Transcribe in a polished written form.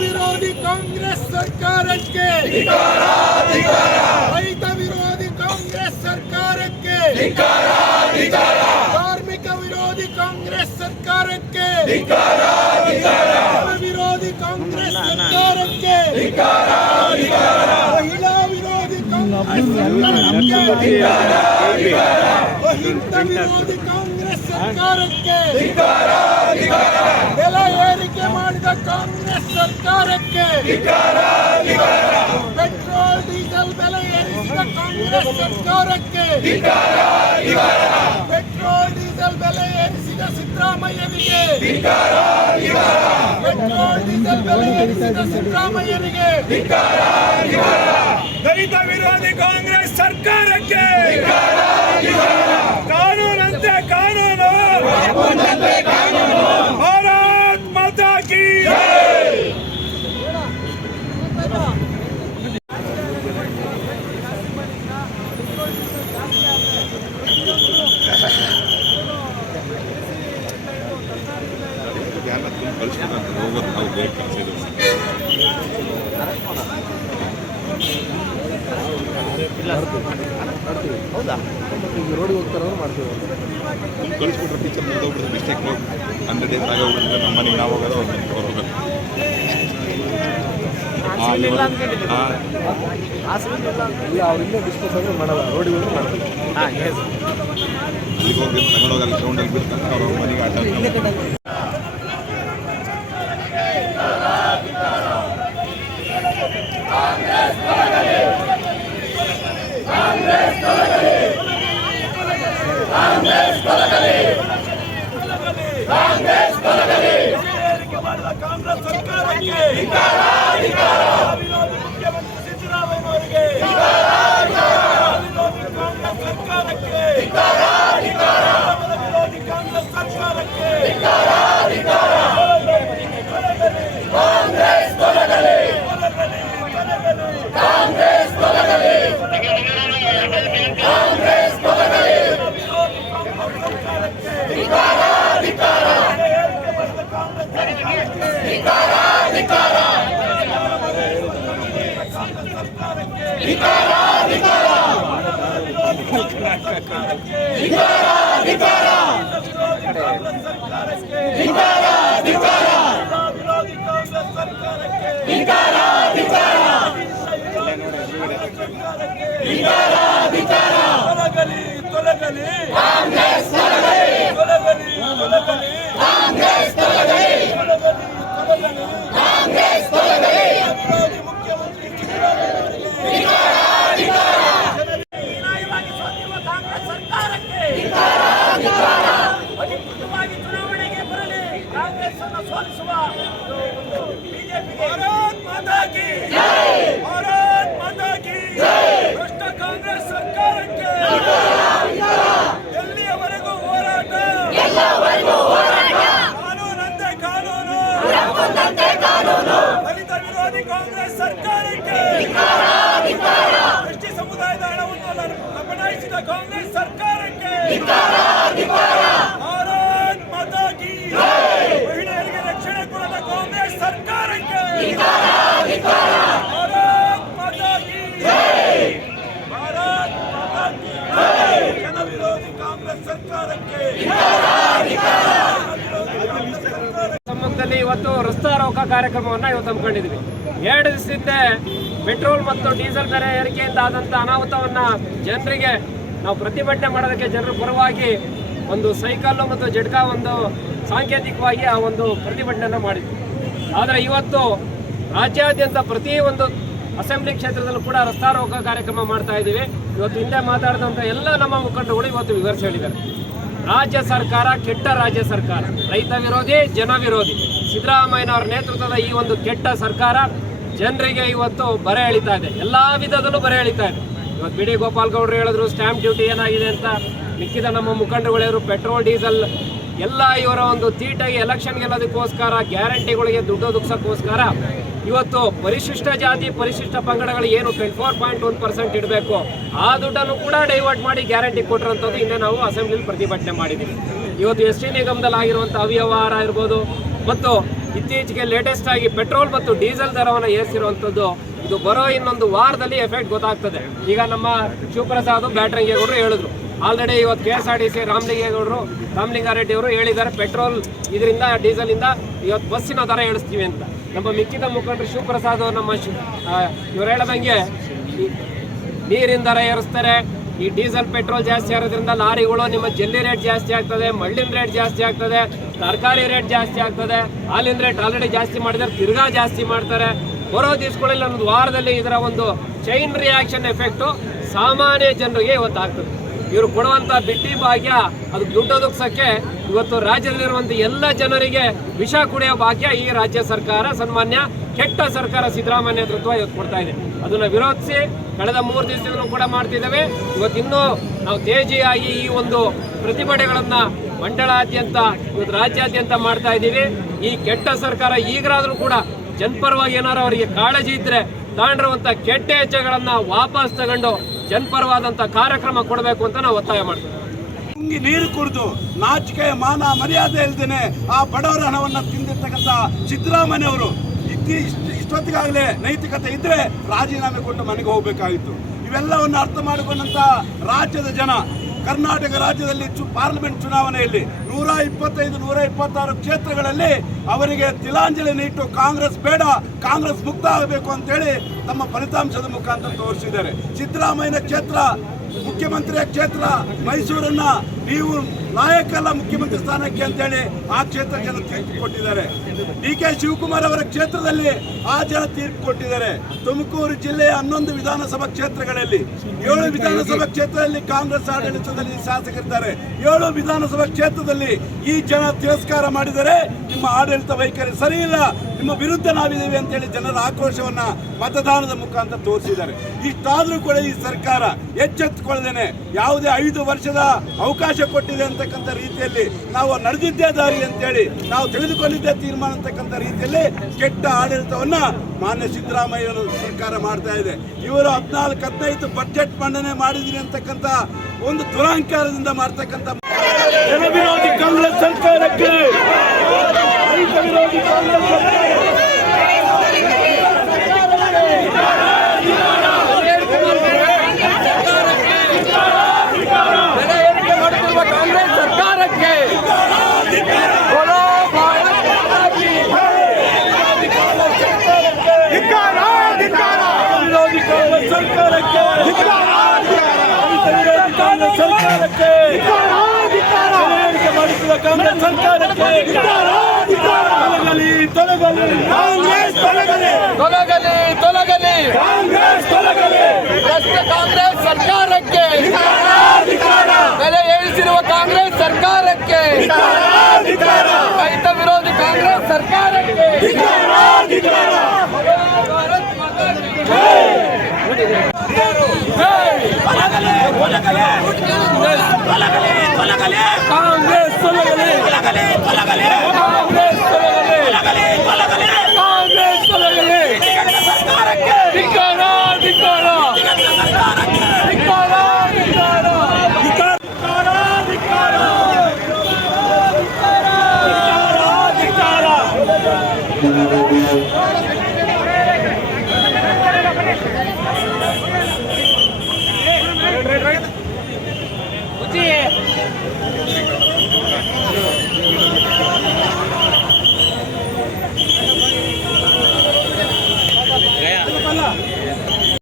ವಿರೋಧಿ ಕಾಂಗ್ರೆಸ್ ಸರ್ಕಾರಕ್ಕೆ, ರೈತ ವಿರೋಧಿ ಕಾಂಗ್ರೆಸ್ ಸರ್ಕಾರಕ್ಕೆ, ಕಾರ್ಮಿಕ ವಿರೋಧಿ ಕಾಂಗ್ರೆಸ್ ಸರ್ಕಾರಕ್ಕೆ, ವಿರೋಧಿ ಕಾಂಗ್ರೆಸ್ ಸರ್ಕಾರಕ್ಕೆ, ಮಹಿಳಾ ವಿರೋಧಿ ಕಾಂಗ್ರೆಸ್ ಸರ್ಕಾರಕ್ಕೆ, ಅಹಿಂದ ವಿರೋಧಿ ಕಾಂಗ್ರೆಸ್ ಸರ್ಕಾರಕ್ಕೆ, ಬೆಲೆ ಏರಿಕೆ ಮಾಡಿದ ಕಾಂಗ್ರೆಸ್ ಸರ್ಕಾರಕ್ಕೆ, ಪೆಟ್ರೋಲ್ ಡೀಸೆಲ್ ಬೆಲೆ ಏರಿಸಿದ ಕಾಂಗ್ರೆಸ್ ಸರ್ಕಾರಕ್ಕೆ, ಪೆಟ್ರೋಲ್ ಡೀಸೆಲ್ ಬೆಲೆ ಏರಿಸಿದ ಸಿದ್ದರಾಮಯ್ಯನಿಗೆ, ಪೆಟ್ರೋಲ್ ಡೀಸೆಲ್ ಬೆಲೆ ಏರಿಸಿದ ಸಿದ್ದರಾಮಯ್ಯನಿಗೆ, ದಲಿತ ವಿರೋಧಿ ಕಾಂಗ್ರೆಸ್ ಸರ್ಕಾರಕ್ಕೆ, ಕಾನೂನಂತೆ ಕಾನೂನು, ಭಾರತ್ ಮಾತಾ ಕಿ ಹೌದಾ ರೋಡಿಗೆ ಹೋಗ್ತಾರ ಮಾಡ್ತೀವಿ ಕಳಿಸ್ಬಿಟ್ರೆ ಟೀಚರ್ ಮುಗಿದೋಗ್ಬಿಡ್ತಾರೆ ಮಿಸ್ಟೇಕ್ 100 ಡೇಸ್ ಆಗೋಗ್ಬಿಡುತ್ತೆ ನಮ್ಮ ಮನೆಗೆ ನಾವು ಹೋಗೋದು ಅವ್ರು ಇಲ್ಲ ಅವ್ರಿಂದ ಡಿಸ್ಕಸ್ ಆಗಿ ಮಾಡಲ್ಲ ರೋಡಿಗೆ ಹೋಗಿ ಮಾಡ್ತೀವಿ. ಈಗ ಹೋಗಿ ತಗೊಂಡೋಗಲ್ಲಿ ಗ್ರೌಂಡಲ್ಲಿ ಬಿಡ್ತಾರೆ ಅವ್ರ ಮನೆಗೆ ಆಟ ಕಾಂಗ್ರೆಸ್ ಸರ್ಕಾರಕ್ಕೆ, ವಿರೋಧಿ ಮುಖ್ಯಮಂತ್ರಿ ಸಿದ್ದರಾಮಯ್ಯನವರಿಗೆ, ವಿರೋಧಿ ಕಾಂಗ್ರೆಸ್ ಸರ್ಕಾರಕ್ಕೆ, ವಿರೋಧಿ ಕಾಂಗ್ರೆಸ್ ಸರ್ಕಾರಕ್ಕೆ, ಕಾಂಗ್ರೆಸ್ ತೊಲಗಲಿ, ಕಾಂಗ್ರೆಸ್ ತೊಲಗಲಿ, ಕಾಂಗ್ರೆಸ್ ತೊಲಗಲಿ, ವಿರೋಧಿ ಕಾಂಗ್ರೆಸ್ ಸರ್ಕಾರಕ್ಕೆ, ತೊಲಗಲಿ ತೊಲಗಲಿ ಕಾಂಗ್ರೆಸ್ ತೊಲಗಲಿ, ತೊಲಗಲಿ ತೊಲಗಲಿ ಕಾಂಗ್ರೆಸ್ ತೊಲಗಲಿ, ತೊಲಗಲಿ ತೊಲಗಲಿ ಕಾಂಗ್ರೆಸ್ ತೊಲಗಲಿ, ವಿರೋಧಿ ಮುಖ್ಯಮಂತ್ರಿ ಸಿದ್ದರಾಮಯ್ಯನವರಿಗೆ, ನ್ಯಾಯವಾಗಿ ಸೋತಿರುವ ಕಾಂಗ್ರೆಸ್ ಸರ್ಕಾರಕ್ಕೆ, ಅಧಿಕೃತವಾಗಿ ಚುನಾವಣೆಗೆ ಬರಲಿ, ಕಾಂಗ್ರೆಸ್ ಅನ್ನು ಸೋಲಿಸುವ ಬಿಜೆಪಿಗೆ ಭಾರತ್ ಮಾತಾ ಕಿ ಜೈ, ಭಾರತ್ ಮಾತಾ ಕಿ ಜೈ, ಭ್ರಷ್ಟ ಕಾಂಗ್ರೆಸ್ ಸರ್ಕಾರಕ್ಕೆ ಎಲ್ಲಿಯವರೆಗೂ ಹೋರಾಟ, ಕಾನೂನಂತೆ ಕಾನೂನು, ದಲಿತ ವಿರೋಧಿ ಕಾಂಗ್ರೆಸ್ ಸರ್ಕಾರಕ್ಕೆ, ಎಸ್ಟಿ ಸಮುದಾಯದ ಹಣವನ್ನು ಲಪಟಾಯಿಸಿದ ಕಾಂಗ್ರೆಸ್ ಸರ್ಕಾರಕ್ಕೆ, ಭಾರತ್ ಮಾತಾ ಕಿ ಮಹಿಳೆಯರಿಗೆ ರಕ್ಷಣೆ ಕೊಡದ ಕಾಂಗ್ರೆಸ್ ಸರ್ಕಾರಕ್ಕೆ, ಭಾರತ್ ಮಾತಾ ಕಿ ಭಾರತ್ ಮಾತಾ ಕಿ ಜನ ವಿರೋಧಿ ಕಾಂಗ್ರೆಸ್ ಸರ್ಕಾರಕ್ಕೆ, ಸಮ್ಮುಖದಲ್ಲಿ ಇವತ್ತು ರಸ್ತಾ ರೋಕ ಕಾರ್ಯಕ್ರಮವನ್ನು ಇವತ್ತು ಹಮ್ಮಿಕೊಂಡಿದ್ವಿ. 2 ದಿವಸದಿಂದ ಪೆಟ್ರೋಲ್ ಮತ್ತು ಡೀಸೆಲ್ ಬೆಲೆ ಏರಿಕೆಯಿಂದ ಆದಂಥ ಅನಾಹುತವನ್ನು ಜನರಿಗೆ ನಾವು ಪ್ರತಿಭಟನೆ ಮಾಡೋದಕ್ಕೆ ಜನರ ಪರವಾಗಿ ಒಂದು ಸೈಕಲ್ಲು ಮತ್ತು ಜಡ್ಕಾ ಒಂದು ಸಾಂಕೇತಿಕವಾಗಿ ಆ ಒಂದು ಪ್ರತಿಭಟನೆಯನ್ನು ಮಾಡಿದ್ವಿ. ಆದರೆ ಇವತ್ತು ರಾಜ್ಯಾದ್ಯಂತ ಪ್ರತಿ ಒಂದು ಅಸೆಂಬ್ಲಿ ಕ್ಷೇತ್ರದಲ್ಲೂ ಕೂಡ ರಸ್ತಾ ರೋಕ ಕಾರ್ಯಕ್ರಮ ಮಾಡ್ತಾ ಇದ್ದೀವಿ. ಇವತ್ತು ಹಿಂದೆ ಮಾತಾಡಿದಂಥ ಎಲ್ಲ ನಮ್ಮ ಮುಖಂಡರುಗಳು ಇವತ್ತು ವಿವರಿಸಿ ಹೇಳಿದ್ದಾರೆ. ರಾಜ್ಯ ಸರ್ಕಾರ ಕೆಟ್ಟ ರಾಜ್ಯ ಸರ್ಕಾರ, ರೈತ ವಿರೋಧಿ, ಜನ ವಿರೋಧಿ. ಸಿದ್ದರಾಮಯ್ಯನವರ ನೇತೃತ್ವದ ಈ ಒಂದು ಕೆಟ್ಟ ಸರ್ಕಾರ ಜನರಿಗೆ ಇವತ್ತು ಬರೆ ಎಳಿತಾ ಇದೆ, ಎಲ್ಲ ವಿಧದಲ್ಲೂ ಬರೆ ಎಳಿತಾ ಇದೆ. ಇವತ್ತು ಬಿ ಡಿ ಗೋಪಾಲ್ಗೌಡರು ಹೇಳಿದ್ರು ಸ್ಟ್ಯಾಂಪ್ ಡ್ಯೂಟಿ ಏನಾಗಿದೆ ಅಂತ, ಮಿಕ್ಕಿದ ನಮ್ಮ ಮುಖಂಡರುಗಳು ಪೆಟ್ರೋಲ್ ಡೀಸೆಲ್ ಎಲ್ಲ ಇವರ ಒಂದು ತೀಟೆಗೆ ಎಲೆಕ್ಷನ್ ಗೆಲ್ಲೋದಕ್ಕೋಸ್ಕರ, ಗ್ಯಾರಂಟಿಗಳಿಗೆ ದುಡ್ಡು ಒದಗಿಸೋಕ್ಕೋಸ್ಕರ ಇವತ್ತು ಪರಿಶಿಷ್ಟ ಜಾತಿ ಪರಿಶಿಷ್ಟ ಪಂಗಡಗಳು ಏನು 24.1% ಇಡಬೇಕು ಆ ದುಡ್ಡನ್ನು ಕೂಡ ಡೈವರ್ಟ್ ಮಾಡಿ ಗ್ಯಾರಂಟಿ ಕೊಟ್ಟಿರೋಂಥದ್ದು ಹಿಂದೆ ನಾವು ಅಸೆಂಬ್ಲಿಯಲ್ಲಿ ಪ್ರತಿಭಟನೆ ಮಾಡಿದ್ದೀವಿ. ಇವತ್ತು ಎಸ್ ಟಿ ನಿಗಮದಲ್ಲಿ ಆಗಿರುವಂಥ ಅವ್ಯವಹಾರ ಇರ್ಬೋದು, ಮತ್ತು ಇತ್ತೀಚೆಗೆ ಲೇಟೆಸ್ಟ್ ಆಗಿ ಪೆಟ್ರೋಲ್ ಮತ್ತು ಡೀಸೆಲ್ ದರವನ್ನು ಏರಿಸಿರುವಂಥದ್ದು ಇದು ಬರೋ ಇನ್ನೊಂದು ವಾರದಲ್ಲಿ ಎಫೆಕ್ಟ್ ಗೊತ್ತಾಗ್ತದೆ. ಈಗ ನಮ್ಮ ಶಿವಪ್ರಸಾದ್ ಬ್ಯಾಟರಂಗೇಗೌಡರು ಹೇಳಿದ್ರು, ಆಲ್ರೆಡಿ ಇವತ್ತು KSRTC ರಾಮಲಿಂಗಾರೆಡ್ಡಿ ಅವರು ಹೇಳಿದ್ದಾರೆ, ಪೆಟ್ರೋಲ್ ಇದರಿಂದ ಡೀಸೆಲಿಂದ ಇವತ್ತು ಬಸ್ಸಿನ ದರ ಇಳಿಸ್ತೀವಿ ಅಂತ. ನಮ್ಮ ಮಿಕ್ಕಿದ ಮುಖಂಡರು ಶಿವಪ್ರಸಾದ್ ನಮ್ಮ ಇವ್ರು ಹೇಳ್ದಂಗೆ ನೀರಿನ ದರ ಏರಿಸ್ತಾರೆ, ಈ ಡೀಸೆಲ್ ಪೆಟ್ರೋಲ್ ಜಾಸ್ತಿ ಆಗೋದ್ರಿಂದ ಲಾರಿಗಳು ನಿಮ್ಮ ಜಲ್ಲಿ ರೇಟ್ ಜಾಸ್ತಿ ಆಗ್ತದೆ, ಮಳ್ಳಿನ ರೇಟ್ ಜಾಸ್ತಿ ಆಗ್ತದೆ, ತರಕಾರಿ ರೇಟ್ ಜಾಸ್ತಿ ಆಗ್ತದೆ, ಹಾಲಿನ ರೇಟ್ ಆಲ್ರೆಡಿ ಜಾಸ್ತಿ ಮಾಡಿದರೆ ತಿರ್ಗಾ ಜಾಸ್ತಿ ಮಾಡ್ತಾರೆ. ಬರೋ ದಿವಸಗಳಲ್ಲಿ ಒಂದು ವಾರದಲ್ಲಿ ಇದರ ಒಂದು ಚೈನ್ ರಿಯಾಕ್ಷನ್ ಎಫೆಕ್ಟು ಸಾಮಾನ್ಯ ಜನರಿಗೆ ಇವತ್ತು ಆಗ್ತದೆ. ಇವರು ಕೊಡುವಂಥ ಬಿಟ್ಟಿ ಭಾಗ್ಯ ಅದು ದುಡ್ಡು ಒದಗಿಸೋಕ್ಕೆ ಇವತ್ತು ರಾಜ್ಯದಲ್ಲಿರುವಂಥ ಎಲ್ಲ ಜನರಿಗೆ ವಿಷ ಕುಡಿಯೋ ಭಾಗ್ಯ ಈ ರಾಜ್ಯ ಸರ್ಕಾರ, ಸನ್ಮಾನ್ಯ ಕೆಟ್ಟ ಸರ್ಕಾರ ಸಿದ್ದರಾಮಯ್ಯ ನೇತೃತ್ವ ಇವತ್ತು ಕೊಡ್ತಾ ಇದೆ. ಅದನ್ನು ವಿರೋಧಿಸಿ ಕಳೆದ 3 ದಿವಸದಿಂದಲೂ ಕೂಡ ಮಾಡ್ತಿದ್ದೇವೆ. ಇವತ್ತಿನ್ನೂ ನಾವು ತೇಜಿಯಾಗಿ ಈ ಒಂದು ಪ್ರತಿಭಟನೆಗಳನ್ನು ಮಂಡಳಾದ್ಯಂತ ಇವತ್ತು ರಾಜ್ಯಾದ್ಯಂತ ಮಾಡ್ತಾ ಇದ್ದೀವಿ. ಈ ಕೆಟ್ಟ ಸರ್ಕಾರ ಈಗಲಾದರೂ ಕೂಡ ಜನಪರವಾಗಿ ಏನಾರು ಅವರಿಗೆ ಕಾಳಜಿ ಇದ್ದರೆ ತಾಂಡಿರುವಂಥ ಕೆಟ್ಟ ಹೆಜ್ಜೆಗಳನ್ನು ವಾಪಸ್ ತಗೊಂಡು ಜನಪರವಾದಂಥ ಕಾರ್ಯಕ್ರಮ ಕೊಡಬೇಕು ಅಂತ ನಾವು ಒತ್ತಾಯ ಮಾಡ್ತೀವಿ. ತುಂಗಿ ನೀರು ಕುಡಿದು ನಾಚಿಕೆ ಮಾನ ಮರ್ಯಾದೆ ಇಲ್ದೇನೆ ಆ ಬಡವರ ಹಣವನ್ನು ತಿಂದಿರ್ತಕ್ಕಂಥ ಸಿದ್ದರಾಮಯ್ಯವರು ಇಷ್ಟೊತ್ತಿಗಾಗಲೇ ನೈತಿಕತೆ ಇದ್ರೆ ರಾಜೀನಾಮೆ ಕೊಟ್ಟು ಮನೆಗೆ ಹೋಗಬೇಕಾಗಿತ್ತು. ಇವೆಲ್ಲವನ್ನು ಅರ್ಥ ಮಾಡಿಕೊಂಡಂತ ರಾಜ್ಯದ ಜನ ಕರ್ನಾಟಕ ರಾಜ್ಯದಲ್ಲಿ ಪಾರ್ಲಿಮೆಂಟ್ ಚುನಾವಣೆಯಲ್ಲಿ 125-126 ಕ್ಷೇತ್ರಗಳಲ್ಲಿ ಅವರಿಗೆ ತಿಲಾಂಜಲಿ ನೀಟ್ಟು ಕಾಂಗ್ರೆಸ್ ಬೇಡ, ಕಾಂಗ್ರೆಸ್ ಮುಕ್ತ ಆಗಬೇಕು ಅಂತೇಳಿ ತಮ್ಮ ಫಲಿತಾಂಶದ ಮುಖಾಂತರ ತೋರಿಸಿದ್ದಾರೆ. ಸಿದ್ದರಾಮಯ್ಯನ ಕ್ಷೇತ್ರ, ಮುಖ್ಯಮಂತ್ರಿಯ ಕ್ಷೇತ್ರ ಮೈಸೂರನ್ನ ನೀವು ನಾಯಕಲ್ಲ ಮುಖ್ಯಮಂತ್ರಿ ಸ್ಥಾನಕ್ಕೆ ಅಂತೇಳಿ ಆ ಕ್ಷೇತ್ರ ಜನ ತೀರ್ಪು ಕೊಟ್ಟಿದ್ದಾರೆ. DK ಶಿವಕುಮಾರ್ ಅವರ ಕ್ಷೇತ್ರದಲ್ಲಿ ಆ ಜನ ತೀರ್ಪು ಕೊಟ್ಟಿದ್ದಾರೆ. ತುಮಕೂರು ಜಿಲ್ಲೆಯ 11 ವಿಧಾನಸಭಾ ಕ್ಷೇತ್ರಗಳಲ್ಲಿ 7 ವಿಧಾನಸಭಾ ಕ್ಷೇತ್ರದಲ್ಲಿ ಕಾಂಗ್ರೆಸ್ ಆಡಳಿತದಲ್ಲಿ ಶಾಸಕರಿದ್ದಾರೆ. 7 ವಿಧಾನಸಭಾ ಕ್ಷೇತ್ರದಲ್ಲಿ ಈ ಜನ ತಿರಸ್ಕಾರ ಮಾಡಿದರೆ ನಿಮ್ಮ ಆಡಳಿತ ವೈಖರಿ ಸರಿ ಇಲ್ಲ, ನಿಮ್ಮ ವಿರುದ್ಧ ನಾವಿದ್ದೇವೆ ಅಂತೇಳಿ ಜನರ ಆಕ್ರೋಶವನ್ನ ಮತದಾನದ ಮುಖಾಂತರ ತೋರಿಸಿದ್ದಾರೆ. ಇಷ್ಟಾದ್ರೂ ಕೂಡ ಈ ಸರ್ಕಾರ ಎಚ್ಚೆತ್ತುಕೊಳ್ಳದೇನೆ ಯಾವುದೇ 5 ವರ್ಷದ ಅವಕಾಶ ಕೊಟ್ಟಿದೆ ಅಂತಕ್ಕಂಥ ರೀತಿಯಲ್ಲಿ ನಾವು ನಡೆದಿದ್ದೇ ದಾರಿ ಅಂತೇಳಿ ನಾವು ತೆಗೆದುಕೊಂಡಿದ್ದೇ ತೀರ್ಮಾನ ಅಂತಕ್ಕಂಥ ರೀತಿಯಲ್ಲಿ ಕೆಟ್ಟ ಆಡಳಿತವನ್ನ ಮಾನ್ಯ ಸಿದ್ದರಾಮಯ್ಯ ಸರ್ಕಾರ ಮಾಡ್ತಾ ಇದೆ. ಇವರು 14-15 ಬಜೆಟ್ ಮಂಡನೆ ಮಾಡಿದ್ರಿ ಅಂತಕ್ಕಂಥ ಒಂದು ದುರಹಂಕಾರದಿಂದ ಮಾಡ್ತಕ್ಕಂಥ ಜನವಿರೋಧಿ ಕಾಂಗ್ರೆಸ್ ಸರ್ಕಾರಕ್ಕೆ, ರೈತ ವಿರೋಧಿ ಕಾಂಗ್ರೆಸ್ ಕಾಂಗ್ರೆಸ್ ಸರ್ಕಾರಕ್ಕೆ ತೊಲಗಲಿ ಕಾಂಗ್ರೆಸ್ ತೊಲಗಲಿ ಭ್ರಷ್ಟ ಕಾಂಗ್ರೆಸ್ ಸರ್ಕಾರಕ್ಕೆ, ಬೆಲೆ ಏರಿಸಿರುವ ಕಾಂಗ್ರೆಸ್ ಸರ್ಕಾರಕ್ಕೆ, ರೈತ ವಿರೋಧಿ ಕಾಂಗ್ರೆಸ್ ಸರ್ಕಾರಕ್ಕೆ ಕಾಂಗ್ರೆಸ್ ತೊಲಗಲಿ, ಕಾಂಗ್ರೆಸ್ ತೊಲಗಲಿ, ಕಾಂಗ್ರೆಸ್ ತೊಲಗಲಿ, ಧಿಕ್ಕಾರ ಧಿಕ್ಕಾರ ಧಿಕ್ಕಾರ ಧಿಕ್ಕಾರ ಧಿಕ್ಕಾರ ಧಿಕ್ಕಾರ